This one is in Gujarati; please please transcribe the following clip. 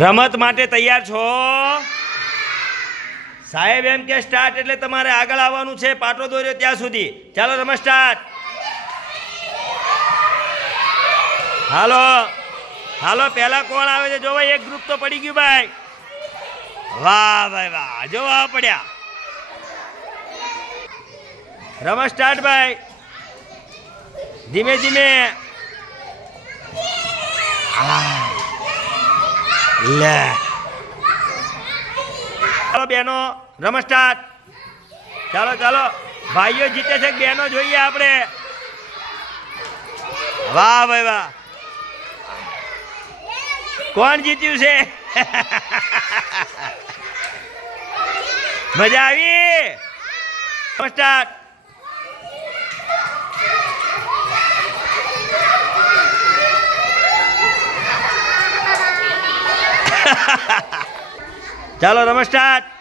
રમત માટે તૈયાર છો? સાહેબ એમ કે સ્ટાર્ટ એટલે તમારે આગળ આવવાનું છે, પાટો દોર્યો ત્યાં સુધી. ચાલો રમત સ્ટાર્ટ. હાલો હાલો, પહેલા કોણ આવે છે? જો ભાઈ એક ગ્રુપ તો પડી ગયું ભાઈ. વાહ ભાઈ વાહ, જો આ પડ્યા. રમત સ્ટાર્ટ ભાઈ. ધીમે ધીમે. લે ચાલો બેનો, રમત સ્ટાર્ટ. ચાલો ચાલો, ભાઈઓ જીતે છે કે બેનો જોઈએ આપણે. વાહ ભાઈ વાહ, કોણ જીત્યું છે? મજા આવી? સ્ટાર્ટ. ચાલો રમત સ્ટાર્ટ.